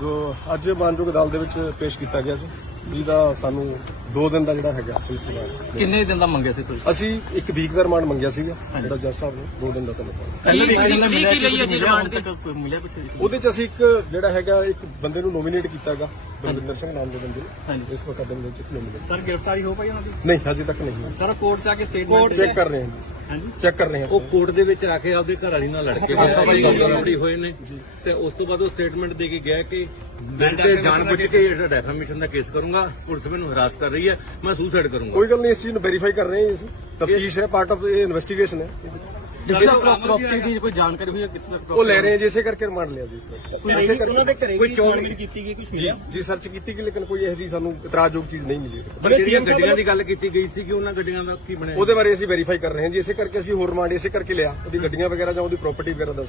ਜੋ ਅੱਜ ਮਾਨਯੋਗ ਅਦਾਲਤ ਦੇ ਵਿੱਚ ਪੇਸ਼ ਕੀਤਾ ਗਿਆ ਸੀ ਜਿਹਦਾ ਸਾਨੂੰ 2 ਦਿਨ ਦਾ ਜਿਹੜਾ ਹੈਗਾ ਪੁਲਿਸ ਰਿਮਾਂਡ ਕਿੰਨੇ ਦਿਨ ਦਾ ਮੰਗਿਆ ਸੀ ਤੁਸੀਂ? ਅਸੀਂ ਇੱਕ ਵੀਕ ਦਾ ਰਿਮਾਂਡ ਮੰਗਿਆ ਸੀਗਾ ਜਿਹੜਾ ਜੱਜ ਸਾਹਿਬ ਨੇ 2 ਦਿਨ ਦਾ ਸਾਨੂੰ। ਪਹਿਲਾਂ ਵੀ ਕੀ- ਕਿੰਨੇ ਕੀ- ਕੀ ਲਈ ਹੈ ਜੀ ਰਿਮਾਂਡ ਦੀ? ਕੋਈ ਮਿਲਿਆ ਕੁਛ? ਉਹਦੇ ਚ ਅਸੀਂ ਇੱਕ ਜਿਹੜਾ ਹੈਗਾ ਇੱਕ ਬੰਦੇ ਨੂੰ ਨੋਮੀਨੇਟ ਕੀਤਾ ਹੈਗਾ ਬਲਵਿੰਦਰ ਸਿੰਘ ਨਾਮ ਦੇ ਬੰਦੇ ਨੂੰ। ਇਸ ਵਕਤ ਦੇ ਵਿੱਚ ਇਸ ਨੋਮੀਨੇਟ ਸਰ ਗ੍ਰਿਫਤਾਰੀ ਹੋ ਪਾਈ ਉਹਨਾਂ ਦੀ? ਨਹੀਂ ਹਜੇ ਤੱਕ ਨਹੀਂ ਸਰ ਕੋਰਟ ਜਾ ਕੇ ਸਟੇਟਮੈਂਟ ਚੈੱਕ ਕਰ ਰਹੇ ਹਾਂ ਚੈੱਕ ਕਰ ਰਹੇ ਹਾਂ ਉਹ ਕੋਰਟ ਦੇ ਵਿੱਚ ਆ ਕੇ ਆਪਦੇ ਘਰ ਵਾਲੀ ਨਾਲ ਲੜ ਕੇ ਗਿਆ ਲੜੀ ਹੋਏ ਨੇ। ਤੇ ਉਸ ਤੋਂ ਬਾਅਦ ਉਹ ਸਟੇਟਮੈਂਟ ਦੇ ਕੇ ਗਿਆ ਕਿ ਮੈਂ ਤੇ ਜਾਣਬੁੱਝ ਕੇ ਜਿਹੜਾ ਡੈਫਾਮੇਸ਼ਨ ਦਾ ਕੇਸ ਕਰੂੰਗਾ ਪੁਲਿਸ ਮੈਨੂੰ ਹਰਾਸ ਕਰ ਰਹੀ ਹੈ ਮੈਂ ਸੁਸਾਈਡ ਕਰੂੰਗਾ। ਕੋਈ ਗੱਲ ਨਹੀਂ ਇਸ ਚੀਜ਼ ਨੂੰ ਵੈਰੀਫਾਈ ਕਰ ਰਹੇ ਹਾਂ ਅਸੀਂ। ਤਫਤੀਸ਼ ਹੈ ਪਾਰਟ ਆਫ ਇਹ ਇਨਵੈਸਟੀਗੇਸ਼ਨ ਹੈ। ਜਿੱਦਾਂ ਪ੍ਰਾਪਰਟੀ ਦੀ ਕੋਈ ਜਾਣਕਾਰੀ ਹੋਈ ਹੈ ਕਿੱਥੇ ਤੱਕ ਉਹ ਲੈ ਰਹੇ ਹਾਂ ਜਿਸੇ ਕਰਕੇ ਰਿਮਾਂਡ ਲਿਆ ਜੀ ਇਸ ਦਾ ਇਸੇ ਉਹਨਾਂ ਦੇ ਕਰਕੇ। ਘਰੇ ਕੋਈ ਚੋਣਵੀਰ ਕੀਤੀ ਗਈ ਕੁਝ ਜੀ ਜੀ ਸਰਚ ਕੀਤੀ ਗਈ ਲੇਕਿਨ ਕੋਈ ਇਹੋ ਜਿਹੀ ਸਾਨੂੰ ਇਤਰਾਜ਼ਯੋਗ ਚੀਜ਼ ਨਹੀਂ ਮਿਲੀ। ਪਰ ਜਿਹੜੀਆਂ ਗੱਡੀਆਂ ਦੀ ਗੱਲ ਕੀਤੀ ਗਈ ਸੀ ਕਿ ਉਹਨਾਂ ਗੱਡੀਆਂ ਦਾ ਕੀ ਬਣਿਆ? ਉਹਦੇ ਬਾਰੇ ਅਸੀਂ ਵੈਰੀਫਾਈ ਕਰ ਰਹੇ ਹਾਂ ਜੀ ਇਸੇ ਕਰਕੇ ਅਸੀਂ ਹੋਰ ਰਿਮਾਂਡ ਇਸੇ ਕਰਕੇ ਲਿਆ ਉਹਦੀ ਗੱਡੀਆਂ ਵਗੈਰਾ ਜਾਂ ਉਹਦੀ ਪ੍ਰਾਪਰਟੀ ਵਗੈਰਾ ਦਾ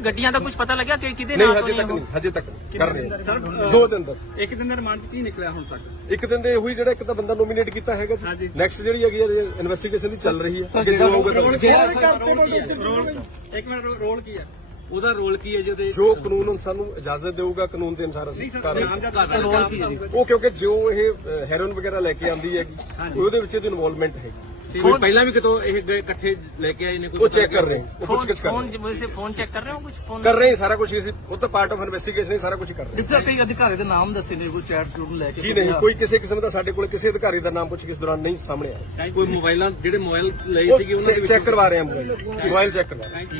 ਗੱਡੀਆਂ ਦਾ ਕੁਝ ਪਤਾ ਲੱਗਿਆ ਕਿ ਕਿਹਦੇ ਨਹੀਂ ਨਾਲ ਹਜੇ ਤੱਕ ਨਹੀਂ ਹਜੇ ਤੱਕ ਨਹੀਂ ਕਰ ਰਹੇ ਹਾਂ। ਦੋ ਦਿਨ ਤੱਕ। ਇੱਕ ਦਿਨ ਦੇ ਰਿਮਾਂਡ ਚ ਕੀ ਨਿਕਲਿਆ ਹੁਣ ਤੱਕ? ਇੱਕ ਦਿਨ ਦੇ ਉਹੀ ਜਿਹੜਾ ਇੱਕ ਤਾਂ ਬੰਦਾ ਨੋਮੀਨੇਟ ਕੀਤਾ ਹੈਗਾ। ਨੈਕਸਟ ਜਿਹੜੀ ਹੈਗੀ ਇਨਵੈਸਟੀਗੇਸ਼ਨ ਦੀ ਚੱਲ ਰਹੀ ਹੈ। ਅੱਗੇ ਜੋ ਹੋਊਗਾ ਤਾਂ ਇੱਕ ਮਿੰਟ ਰੋਲ ਕੀ ਹੈ? ਉਹਦਾ ਰੋਲ ਕੀ ਹੈ ਜਿਹਦੇ ਜੋ ਕਾਨੂੰਨ ਸਾਨੂੰ ਇਜਾਜ਼ਤ ਦੇਊਗਾ ਕਾਨੂੰਨ ਦੇ ਅਨੁਸਾਰ ਅਸੀਂ ਕਰ ਰਹੇ ਹਾਂ। ਨਾਮਜ਼ਦ ਰੋਲ ਕੀ ਹੈ ਉਹ ਕਿਉਂਕਿ ਜੋ ਇਹ ਹੈਰੋਇਨ ਵਗੈਰਾ ਲੈ ਕੇ ਆਂਦੀ ਹੈਗੀ ਉਹਦੇ ਵਿੱਚ ਇਹਦੀ ਇਨਵੋਲਵਮੈਂਟ ਹੈਗੀ। ਕੋਈ ਪਹਿਲਾਂ ਵੀ ਕਿਤੋਂ ਇਹ ਗਏ ਇਕੱਠੇ ਲੈ ਕੇ ਆਏ ਨੇ ਕੁਝ ਉਹ ਚੈੱਕ ਕਰ ਰਹੇ ਹਾਂ ਉਹ ਫੋਨ ਪੁੱਛਗਿੱਛ ਕਰ ਰਹੇ ਫੋਨ ਵੈਸੇ ਫੋਨ ਚੈੱਕ ਕਰ ਰਹੇ ਹੋ ਕੁਝ ਫੋਨ ਕਰ ਰਹੇ ਹਾਂ ਸਾਰਾ ਕੁਝ ਅਸੀਂ ਉਹ ਤਾਂ ਪਾਰਟ ਆਫ ਇਨਵੈਸਟੀਗੇਸ਼ਨ ਹੈ ਸਾਰਾ ਕੁਝ ਕਰ ਰਹੇ ਸਾਹਿਬ ਕਈ ਅਧਿਕਾਰੀ ਦੇ ਨਾਮ ਦੱਸੇ ਨੇ ਕੋਈ ਚੈਟ ਸ਼ੂਟ ਲੈ ਕੇ ਜੀ ਨਹੀਂ ਕੋਈ ਕਿਸੇ ਕਿਸਮ ਦਾ ਸਾਡੇ ਕੋਲ ਕਿਸੇ ਅਧਿਕਾਰੀ ਦਾ ਨਾਮ ਪੁੱਛ ਕੇ ਇਸ ਦੌਰਾਨ ਨਹੀਂ ਸਾਹਮਣੇ ਆਇਆ। ਕੋਈ ਮੋਬਾਈਲਾਂ ਜਿਹੜੇ ਮੋਬਾਈਲ ਲਏ ਸੀਗੇ ਉਹਨਾਂ ਦੇ ਚੈੱਕ ਕਰਵਾ ਰਹੇ ਹਾਂ ਮੋਬਾਈਲ। ਚੈੱਕ ਕਰਵਾ ਰਹੇ ਹਾਂ।